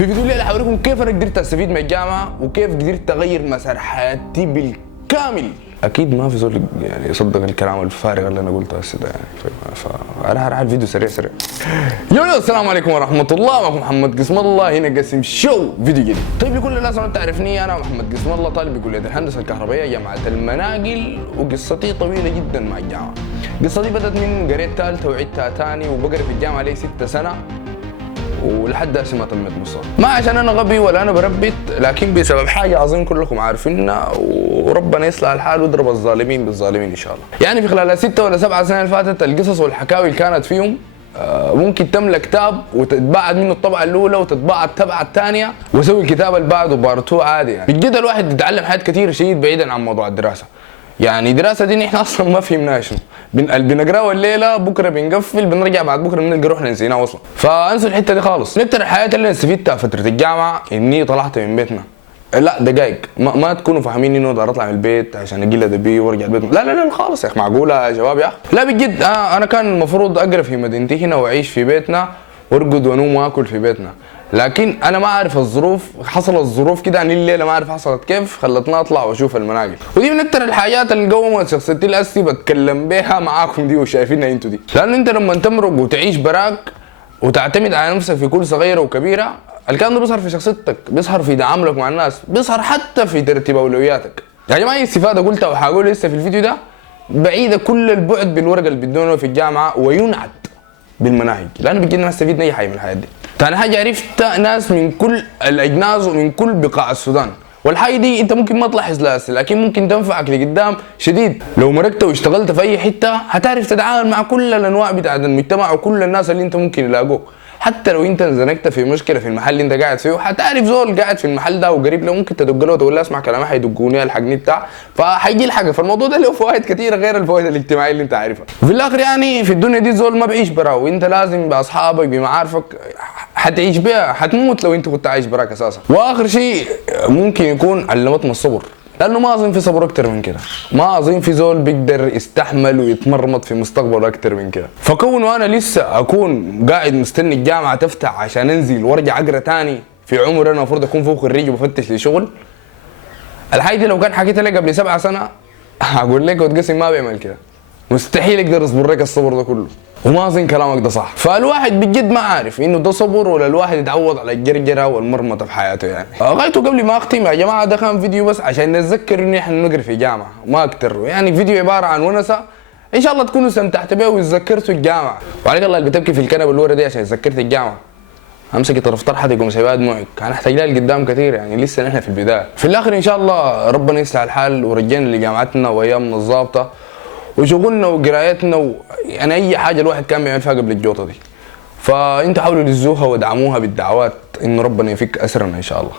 في فيديو الليله حوريكم كيف انا قدرت استفيد من الجامعه وكيف قدرت اغير مسار حياتي بالكامل. اكيد ما في زول يعني يصدق الكلام الفارغ اللي انا قلته هسه ده يعني، فانا هروح الفيديو سريع. يو السلام عليكم ورحمه الله، معكم محمد قسم الله، هنا قسم شو فيديو جديد. طيب لكل الناس اللي تعرفني انا محمد قسم الله، طالب بكليه الهندسه الكهربائيه جامعه المناقل، وقصتي طويله جدا مع الجامعه. قصتي بدات من قريت ثالثه وعدتها ثاني وبقرا في الجامعه لي 6 سنة ولحد هسه ما تمت مصر. ما عشان انا غبي ولا انا بربت، لكن بسبب حاجه اظن كلكم عارفينها، وربنا يصلح الحال ويضرب الظالمين بالظالمين ان شاء الله. يعني في خلال 6 ولا 7 سنين اللي فاتت القصص والحكاوي اللي كانت فيهم ممكن تملى كتاب وتتباعد منه الطبعه الاولى وتتباعد الطبعه الثانيه واسوي الكتاب اللي بعده بارت 2 عادي. يعني بجد الواحد يتعلم حاجات كثير شديد بعيدا عن موضوع الدراسه. يعني الدراسه دي نحن اصلا ما فهمناها شنو، بنقراه الليله بكره بنقفل بنرجع بعد بكره بنلقى روحنا نسيناه اصلا. فانسوا الحته دي خالص. من اكثر الحياه اللي استفدتها فتره الجامعه اني طلعت من بيتنا. لا دقائق، ما تكونوا فاهمين انه اقدر اطلع من البيت عشان اقل ادبي وارجع البيت. لا لا لا خالص يا اخي، معقوله يا شباب يا اخي؟ لا بجد انا كان المفروض اقرا في مدينتي هنا واعيش في بيتنا وارقد وانوم واكل في بيتنا، لكن انا ما اعرف الظروف، حصلت الظروف كده عن الليله ما اعرف حصلت كيف خلتني اطلع واشوف المناقل. ودي من اكثر الحاجات اللي قومت شخصيتي الاسي بتكلم بيها معاكم دي وشايفينها انتوا دي. لان انت لما تمرق وتعيش براك وتعتمد على نفسك في كل صغيره وكبيره، الكلام ده بيظهر في شخصيتك، بيظهر في تعاملك مع الناس، بيظهر حتى في ترتيب اولوياتك. يا جماعه هي استفاده قلتها وحاقول لسه في الفيديو ده بعيده كل البعد بالورقه اللي بدونه في الجامعه وينعت بالمناهج، لانه بجد ما استفيد اي حاجه من الحياه دي. ثاني حاجه عرفت ناس من كل الاجناس ومن كل بقاع السودان، والحاجه دي انت ممكن ما تلاحظ لها لكن ممكن تنفعك لقدام شديد. لو مركت واشتغلت في اي حته هتعرف تتعامل مع كل الانواع بتاعت المجتمع وكل الناس اللي انت ممكن يلاقوك. حتى لو انت انزنقت في مشكله في المحل اللي انت قاعد فيه هتعرف زول قاعد في المحل ده وقريب له ممكن تدق له وتقول له اسمع كلامي حيدقوني الحقني بتاع، فحيجي الحق. فالموضوع ده له فوائد كثيره غير الفوائد الاجتماعيه اللي انت عارفها. وفي الاخر يعني في الدنيا دي زول ما بعيش براو، انت لازم باصحابك بمعارفك حتعيش بيها، حتموت لو انت كنت عايش براك اساسا. واخر شيء ممكن يكون علمتنا الصبر، لانه ما اظن في صبر اكتر من كده، ما اظن في زول بيقدر يستحمل ويتمرمط في مستقبله اكتر من كده. فكون وانا لسه اكون قاعد مستني الجامعه تفتح عشان انزل وارجع اقرا تاني في عمر انا المفروض اكون فوق خريج وبفتش لشغل، الحاجه دي لو كان حكيتها لك قبل 7 سنين هقول لك وتقسم ما بيعمل كده، مستحيل يقدر يصبر لك الصبر ده كله، وما اظن كلامك ده صح. فالواحد بجد ما عارف انه ده صبر ولا الواحد يتعود على الجرجره والمرمطه في حياته. يعني غايته قبل ما اختم يا جماعه ده كان فيديو بس عشان نتذكر ان احنا نقرا في جامعه ما اكتر، يعني فيديو عباره عن ونسه ان شاء الله تكونوا استمتعتوا بيه وتذكرتوا الجامعه. وعليك الله اللي بتبكي في الكنبه اللي ورا دي عشان تذكرت الجامعه، امسكي طرف طرحتك ومسيبها دموعك، هنحتاج لها لقدام كثير، يعني لسه نحن في البدايه. في الاخر ان شاء الله ربنا يصلح الحال ورجعنا لجامعتنا وايامنا الظابطه وشغلنا وقرايتنا يعني اي حاجه الواحد كان بيعمل فيها قبل الجوطه دي. فانت حاولوا تزوها وادعموها بالدعوات انه ربنا يفك اسرنا ان شاء الله.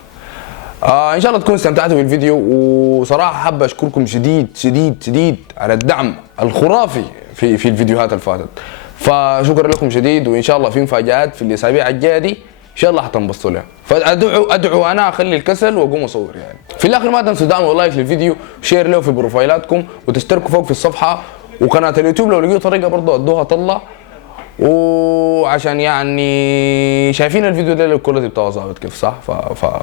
ان شاء الله تكونوا استمتعتوا بالفيديو، وصراحه حابب اشكركم شديد شديد شديد على الدعم الخرافي في الفيديوهات اللي فاتت، فشكرا لكم شديد. وان شاء الله في مفاجآت في الاسابيع الجايه دي ان شاء الله حتنبسطوا لها. فادعو انا اخلي الكسل واقوم اصور. يعني في الاخر ما تنسوا دعموا لايك للفيديو وشير له في بروفايلاتكم وتشتركوا فوق في الصفحه وقناه اليوتيوب لو لقيتوا طريقه برضه ادوها طلع، وعشان يعني شايفين الفيديو ده الكواليتي بتاعه ظابط كيف صح؟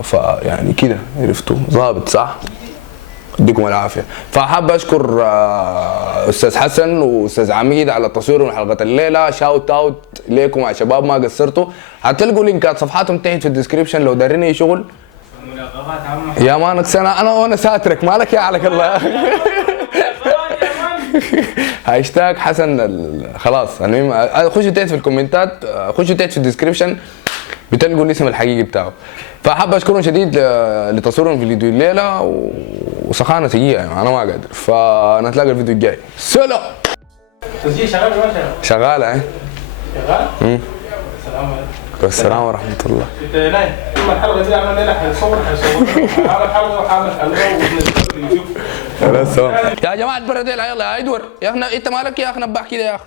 ف يعني كده عرفتوا ظابط صح؟ يديكم العافيه. فحاب اشكر استاذ حسن واستاذ عميد على التصوير من حلقه الليله، شاوت اوت ليكم يا شباب ما قصرتوا. هتلقوا لينكات صفحاتهم تحت في الديسكربشن لو دارين اي شغل. يا مانك انا وانا ساترك مالك يا عليك الله. هاشتاج حسن خلاص. المهم خشوا تحت في الكومنتات، خشوا تحت في الديسكربشن بتلقوا الاسم الحقيقي بتاعه. فحاب اشكرهم شديد لتصويرهم في الفيديو الليله وسخانه سيئه يعني انا ما قادر. فنتلاقى الفيديو الجاي. سلام. تسجيل شغال ولا شغال؟ شغاله اهي. شغال؟ السلام عليكم. والسلام ورحمه الله. انت نايم؟ ثم الحلقه دي عملنا لها حنصور عامل حلقه وحامل حلقه ونزلها في اليوتيوب. يا جماعه البرديل يلا يا ادور يا اخي انت مالك يا اخي نبح كده يا اخي.